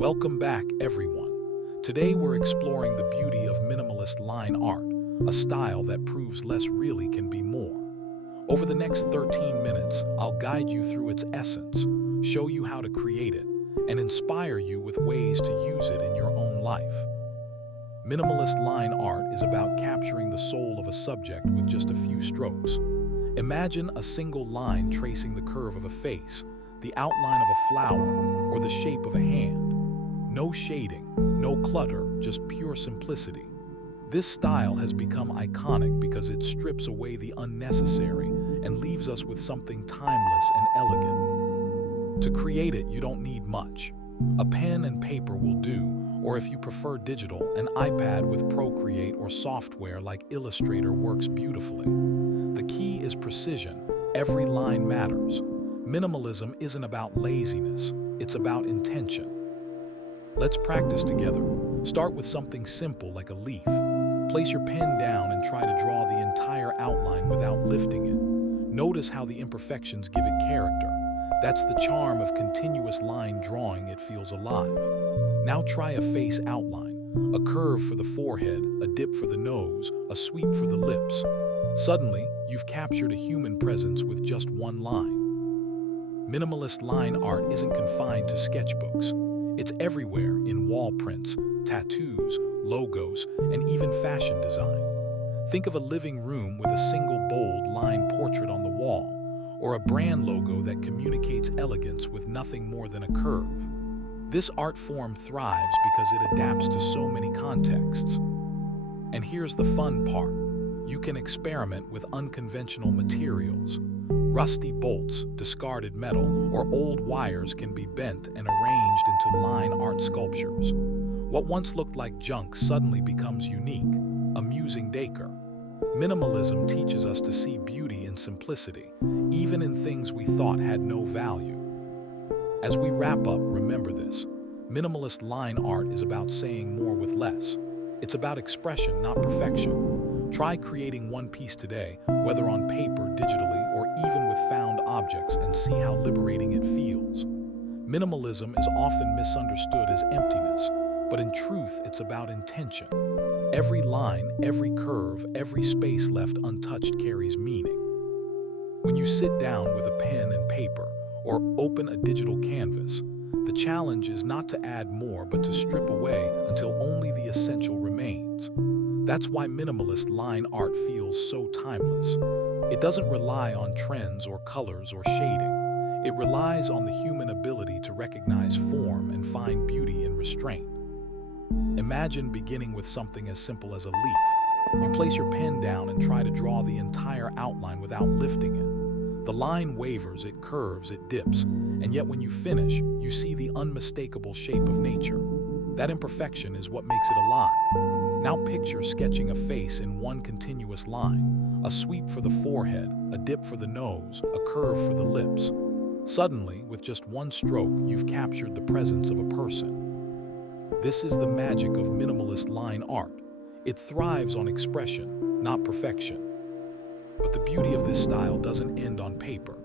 Welcome back, everyone. Today we're exploring the beauty of minimalist line art, a style that proves less really can be more. Over the next 13 minutes, I'll guide you through its essence, show you how to create it, and inspire you with ways to use it in your own life. Minimalist line art is about capturing the soul of a subject with just a few strokes. Imagine a single line tracing the curve of a face, the outline of a flower, or the shape of a hand. No shading, no clutter, just pure simplicity. This style has become iconic because it strips away the unnecessary and leaves us with something timeless and elegant. To create it, you don't need much. A pen and paper will do, or if you prefer digital, an iPad with Procreate or software like Illustrator works beautifully. The key is precision. Every line matters. Minimalism isn't about laziness, it's about intention. Let's practice together. Start with something simple like a leaf. Place your pen down and try to draw the entire outline without lifting it. Notice how the imperfections give it character. That's the charm of continuous line drawing, it feels alive. Now try a face outline, a curve for the forehead, a dip for the nose, a sweep for the lips. Suddenly, you've captured a human presence with just one line. Minimalist line art isn't confined to sketchbooks. It's everywhere in wall prints, tattoos, logos, and even fashion design. Think of a living room with a single bold line portrait on the wall, or a brand logo that communicates elegance with nothing more than a curve. This art form thrives because it adapts to so many contexts. And here's the fun part. You can experiment with unconventional materials. Rusty bolts, discarded metal, or old wires can be bent and arranged into line art sculptures. What once looked like junk suddenly becomes unique, amusing décor. Minimalism teaches us to see beauty in simplicity, even in things we thought had no value. As we wrap up, remember this. Minimalist line art is about saying more with less. It's about expression, not perfection. Try creating one piece today, whether on paper, digitally, or even with found objects, and see how liberating it feels. Minimalism is often misunderstood as emptiness, but in truth, it's about intention. Every line, every curve, every space left untouched carries meaning. When you sit down with a pen and paper, or open a digital canvas, the challenge is not to add more, but to strip away until only the essential remains. That's why minimalist line art feels so timeless. It doesn't rely on trends or colors or shading. It relies on the human ability to recognize form and find beauty in restraint. Imagine beginning with something as simple as a leaf. You place your pen down and try to draw the entire outline without lifting it. The line wavers, it curves, it dips, and yet when you finish, you see the unmistakable shape of nature. That imperfection is what makes it alive. Now picture sketching a face in one continuous line, a sweep for the forehead, a dip for the nose, a curve for the lips. Suddenly, with just one stroke, you've captured the presence of a person. This is the magic of minimalist line art. It thrives on expression, not perfection. But the beauty of this style doesn't end on paper.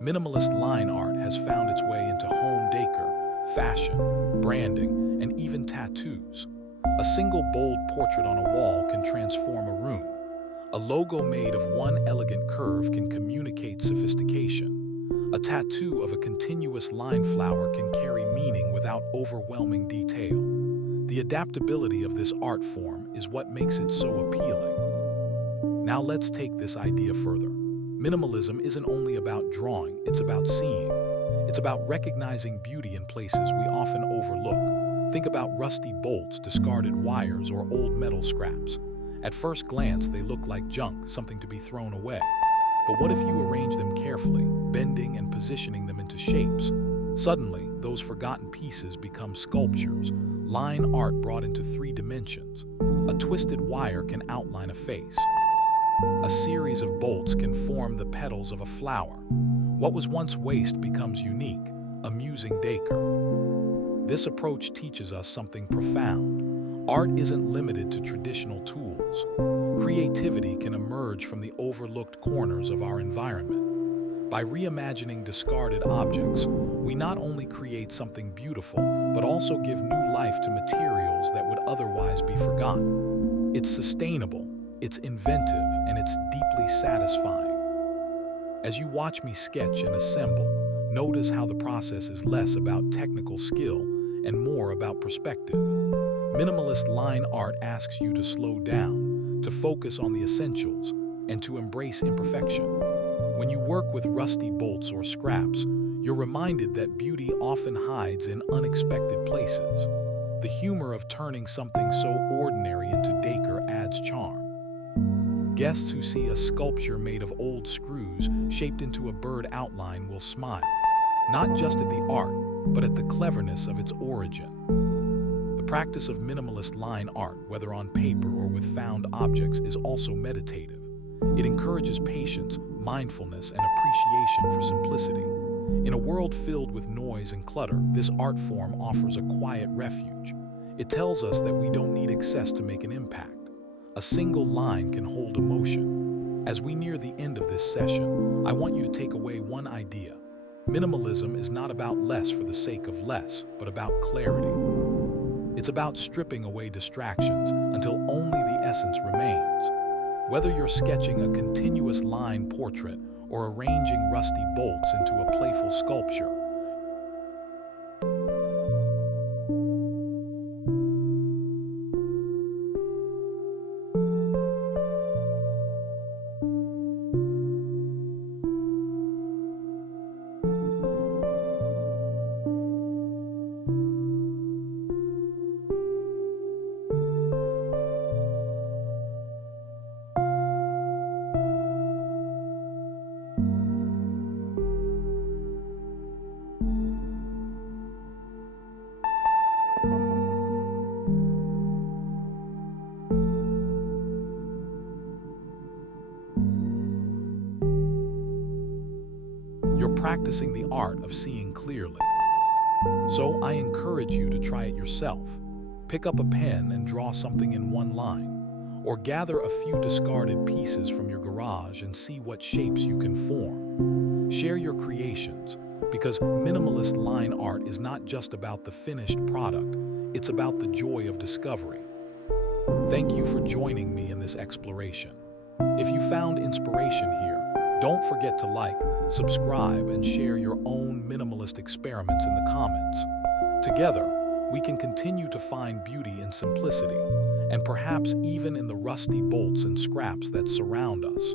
Minimalist line art has found its way into home decor, fashion, branding, and even tattoos. A single bold portrait on a wall can transform a room. A logo made of one elegant curve can communicate sophistication. A tattoo of a continuous line flower can carry meaning without overwhelming detail. The adaptability of this art form is what makes it so appealing. Now let's take this idea further. Minimalism isn't only about drawing, it's about seeing. It's about recognizing beauty in places we often overlook. Think about rusty bolts, discarded wires, or old metal scraps. At first glance, they look like junk, something to be thrown away. But what if you arrange them carefully, bending and positioning them into shapes? Suddenly, those forgotten pieces become sculptures, line art brought into 3 dimensions. A twisted wire can outline a face. A series of bolts can form the petals of a flower. What was once waste becomes unique, amusing décor. This approach teaches us something profound. Art isn't limited to traditional tools. Creativity can emerge from the overlooked corners of our environment. By reimagining discarded objects, we not only create something beautiful, but also give new life to materials that would otherwise be forgotten. It's sustainable, it's inventive, and it's deeply satisfying. As you watch me sketch and assemble, notice how the process is less about technical skill and more about perspective. Minimalist line art asks you to slow down, to focus on the essentials, and to embrace imperfection. When you work with rusty bolts or scraps, you're reminded that beauty often hides in unexpected places. The humor of turning something so ordinary into decor adds charm. Guests who see a sculpture made of old screws shaped into a bird outline will smile, not just at the art, but at the cleverness of its origin. The practice of minimalist line art, whether on paper or with found objects, is also meditative. It encourages patience, mindfulness, and appreciation for simplicity. In a world filled with noise and clutter, this art form offers a quiet refuge. It tells us that we don't need excess to make an impact. A single line can hold emotion. As we near the end of this session, I want you to take away one idea. Minimalism is not about less for the sake of less, but about clarity. It's about stripping away distractions until only the essence remains. Whether you're sketching a continuous line portrait or arranging rusty bolts into a playful sculpture, you're practicing the art of seeing clearly. So I encourage you to try it yourself. Pick up a pen and draw something in one line, or gather a few discarded pieces from your garage and see what shapes you can form. Share your creations, because minimalist line art is not just about the finished product, it's about the joy of discovery. Thank you for joining me in this exploration. If you found inspiration here, don't forget to like, subscribe, and share your own minimalist experiments in the comments. Together, we can continue to find beauty in simplicity, and perhaps even in the rusty bolts and scraps that surround us.